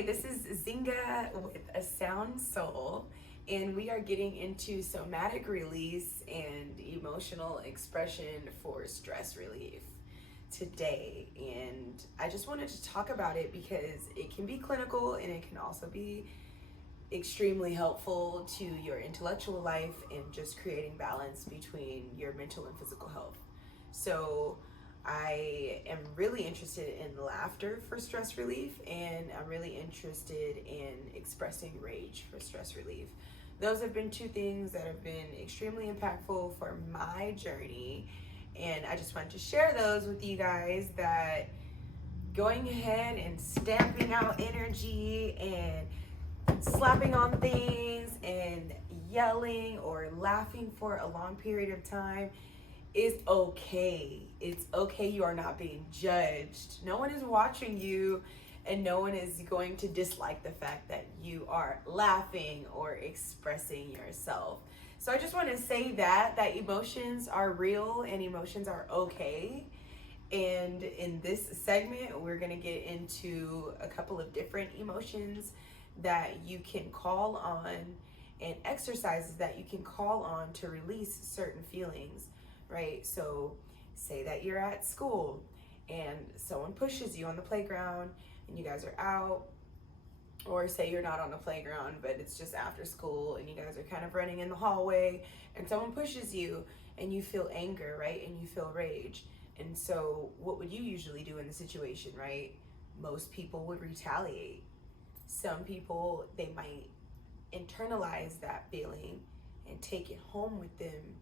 Hi, this is Zinga with A Sound Soul, and we are getting into somatic release and emotional expression for stress relief today. And I just wanted to talk about it because it can be clinical and it can also be extremely helpful to your intellectual life and just creating balance between your mental and physical health. So I am really interested in laughter for stress relief, and I'm really interested in expressing rage for stress relief. Those have been two things that have been extremely impactful for my journey, and I just wanted to share those with you guys, that going ahead and stamping out energy and slapping on things and yelling or laughing for a long period of time is okay. It's okay. You are not being judged. No one is watching you, and no one is going to dislike the fact that you are laughing or expressing yourself. So I just want to say that emotions are real and emotions are okay. And in this segment, we're going to get into a couple of different emotions that you can call on, and exercises that you can call on to release certain feelings, right? So say that you're at school and someone pushes you on the playground and you guys are out, or say you're not on the playground but it's just after school and you guys are kind of running in the hallway and someone pushes you and you feel anger, right? And you feel rage. And so what would you usually do in the situation, right? Most people would retaliate. Some people, they might internalize that feeling and take it home with them,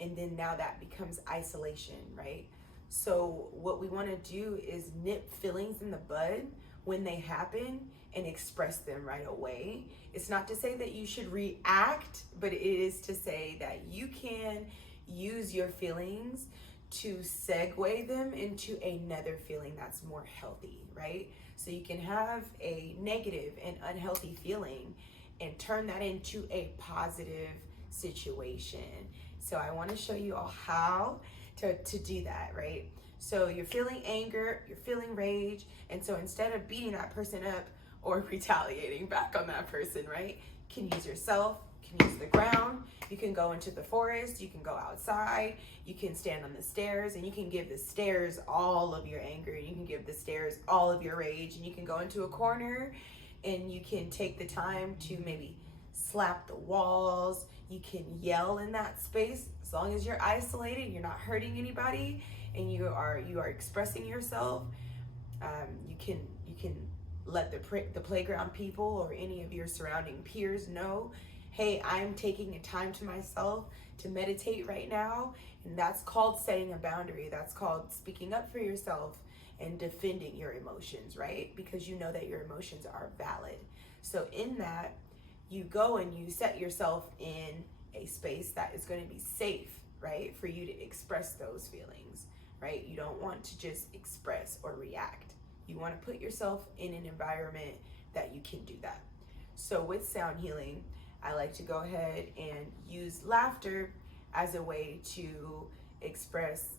and then now that becomes isolation, right? So what we want to do is nip feelings in the bud when they happen and express them right away. It's not to say that you should react, but it is to say that you can use your feelings to segue them into another feeling that's more healthy, right? So you can have a negative and unhealthy feeling and turn that into a positive situation. So I want to show you all how to do that, right? So you're feeling anger, you're feeling rage, and so instead of beating that person up or retaliating back on that person, right, you can use yourself, you can use the ground, you can go into the forest, you can go outside, you can stand on the stairs, and you can give the stairs all of your anger, and you can give the stairs all of your rage, and you can go into a corner and you can take the time to maybe slap the walls. You can yell in that space as long as you're isolated, you're not hurting anybody, and you are expressing yourself. You can let the playground people or any of your surrounding peers know, hey, I'm taking a time to myself to meditate right now, and that's called setting a boundary. That's called speaking up for yourself and defending your emotions, right? Because you know that your emotions are valid. So in that, you go and you set yourself in a space that is going to be safe, right, for you to express those feelings, right? You don't want to just express or react. You want to put yourself in an environment that you can do that. So with sound healing, I like to go ahead and use laughter as a way to express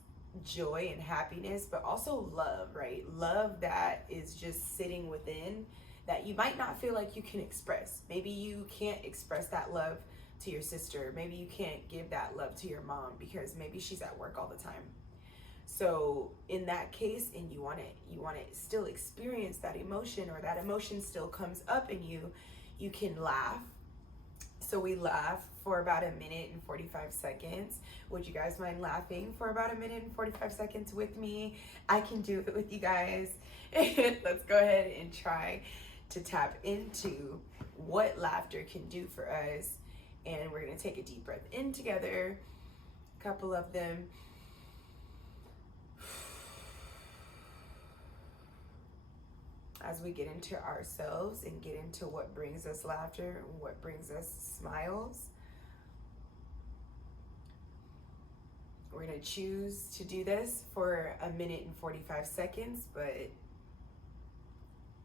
joy and happiness, but also love, right? Love that is just sitting within, that you might not feel like you can express. Maybe you can't express that love to your sister. Maybe you can't give that love to your mom because maybe she's at work all the time. So in that case, and you want to still experience that emotion, or that emotion still comes up in you, you can laugh. So we laugh for about 1:45 seconds. Would you guys mind laughing for about 1:45 seconds with me? I can do it with you guys. Let's go ahead and try to tap into what laughter can do for us. And we're going to take a deep breath in together, a couple of them. As we get into ourselves and get into what brings us laughter and what brings us smiles, we're going to choose to do this for 1:45 seconds, but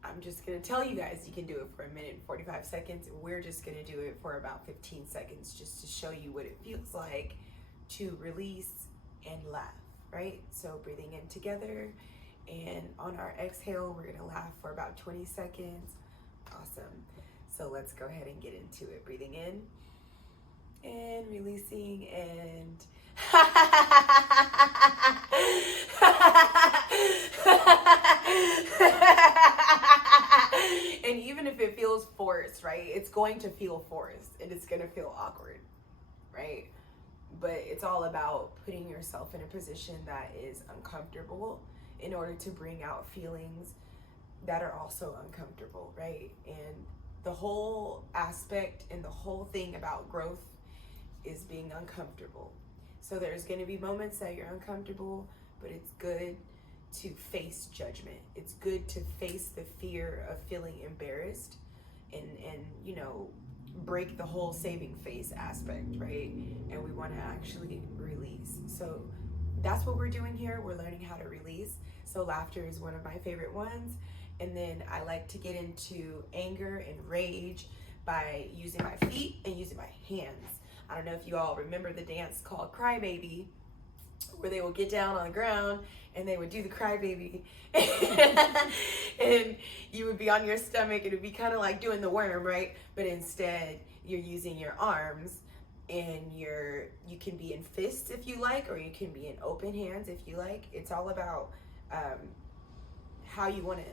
I'm just going to tell you guys you can do it for 1:45 seconds. We're just going to do it for about 15 seconds just to show you what it feels like to release and laugh, right? So breathing in together, and on our exhale, we're going to laugh for about 20 seconds. Awesome. So let's go ahead and get into it. Breathing in and releasing and and even if it feels forced, right? It's going to feel forced and it's going to feel awkward, right? But it's all about putting yourself in a position that is uncomfortable in order to bring out feelings that are also uncomfortable, right? And the whole aspect and the whole thing about growth is being uncomfortable. So there's going to be moments that you're uncomfortable, but it's good to face judgment. It's good to face the fear of feeling embarrassed and you know, break the whole saving face aspect, right? And we want to actually release. So that's what we're doing here. We're learning how to release. So laughter is one of my favorite ones. And then I like to get into anger and rage by using my feet and using my hands. I don't know if you all remember the dance called Crybaby, where they would get down on the ground and they would do the crybaby and you would be on your stomach. It would be kind of like doing the worm, right? But instead you're using your arms, and you can be in fists if you like, or you can be in open hands if you like. It's all about how you want to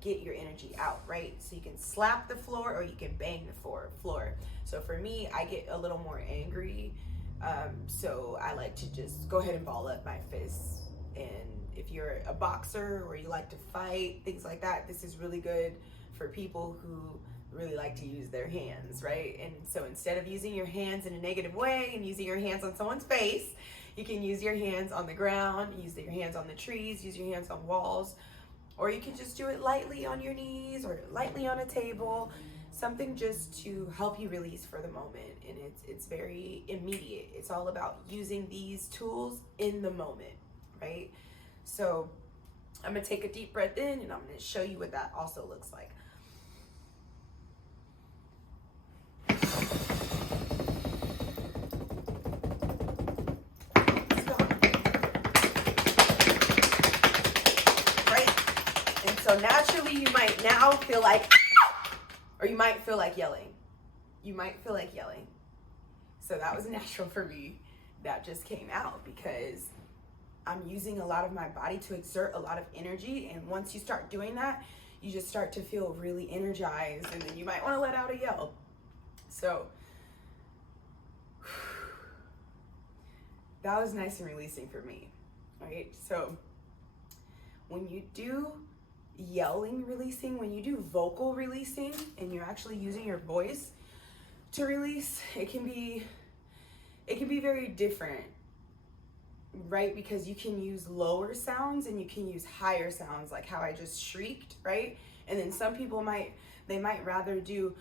get your energy out, right? So you can slap the floor or you can bang the floor. So for me, I get a little more angry, so I like to just go ahead and ball up my fists. And if you're a boxer or you like to fight, things like that, this is really good for people who really like to use their hands, right? And so instead of using your hands in a negative way and using your hands on someone's face, you can use your hands on the ground, use your hands on the trees, use your hands on walls, or you can just do it lightly on your knees or lightly on a table, something just to help you release for the moment. And it's very immediate. It's all about using these tools in the moment, right? So I'm gonna take a deep breath in and I'm gonna show you what that also looks like. So naturally you might now feel like, ah! Or you might feel like yelling. You might feel like yelling. So that was natural for me. That just came out because I'm using a lot of my body to exert a lot of energy. And once you start doing that, you just start to feel really energized, and then you might want to let out a yell. So that was nice and releasing for me, right? So when you do yelling releasing, when you do vocal releasing and you're actually using your voice to release, it can be very different, right? Because you can use lower sounds and you can use higher sounds, like how I just shrieked, right? And then some people might rather do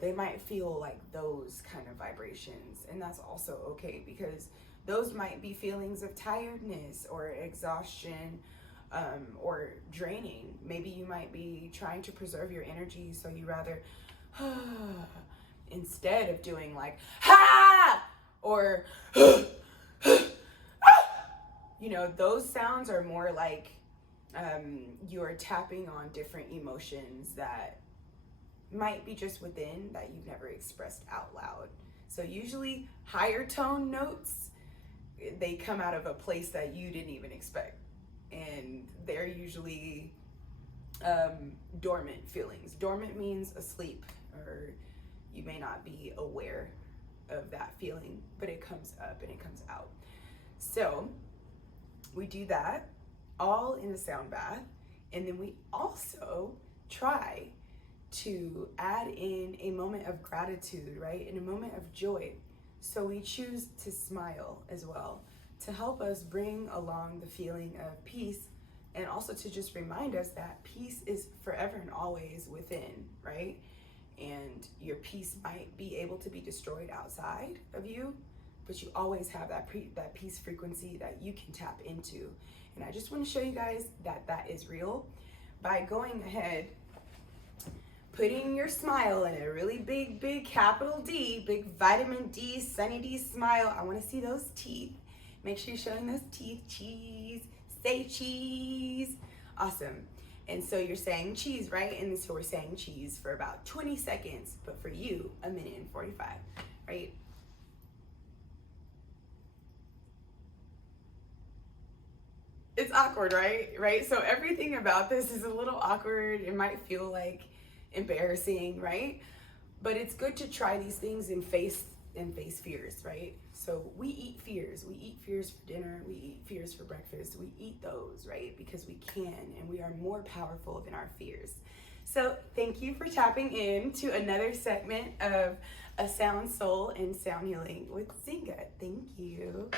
they might feel like those kind of vibrations, and that's also okay, because those might be feelings of tiredness or exhaustion, or draining. Maybe you might be trying to preserve your energy, so you rather instead of doing like ha or you know, those sounds are more like you're tapping on different emotions that might be just within, that you've never expressed out loud. So usually higher tone notes, they come out of a place that you didn't even expect, and they're usually dormant feelings. Dormant means asleep, or you may not be aware of that feeling, but it comes up and it comes out. So we do that all in the sound bath, and then we also try to add in a moment of gratitude, right? And a moment of joy. So we choose to smile as well, to help us bring along the feeling of peace, and also to just remind us that peace is forever and always within, right? And your peace might be able to be destroyed outside of you, but you always have that peace frequency that you can tap into. And I just want to show you guys that that is real by going ahead, putting your smile in a really big capital D, big vitamin D, Sunny D smile. I want to see those teeth. Make sure you're showing those teeth. Cheese, say cheese. Awesome. And so you're saying cheese, right? And so we're saying cheese for about 20 seconds, but for you, 1 minute and 45, right? It's awkward, right? Right? So everything about this is a little awkward. It might feel like embarrassing, right? But it's good to try these things and face fears, right? So we eat fears. We eat fears for dinner. We eat fears for breakfast. We eat those, right? Because we can, and we are more powerful than our fears. So thank you for tapping in to another segment of A Sound Soul and Sound Healing with Zinga. Thank you.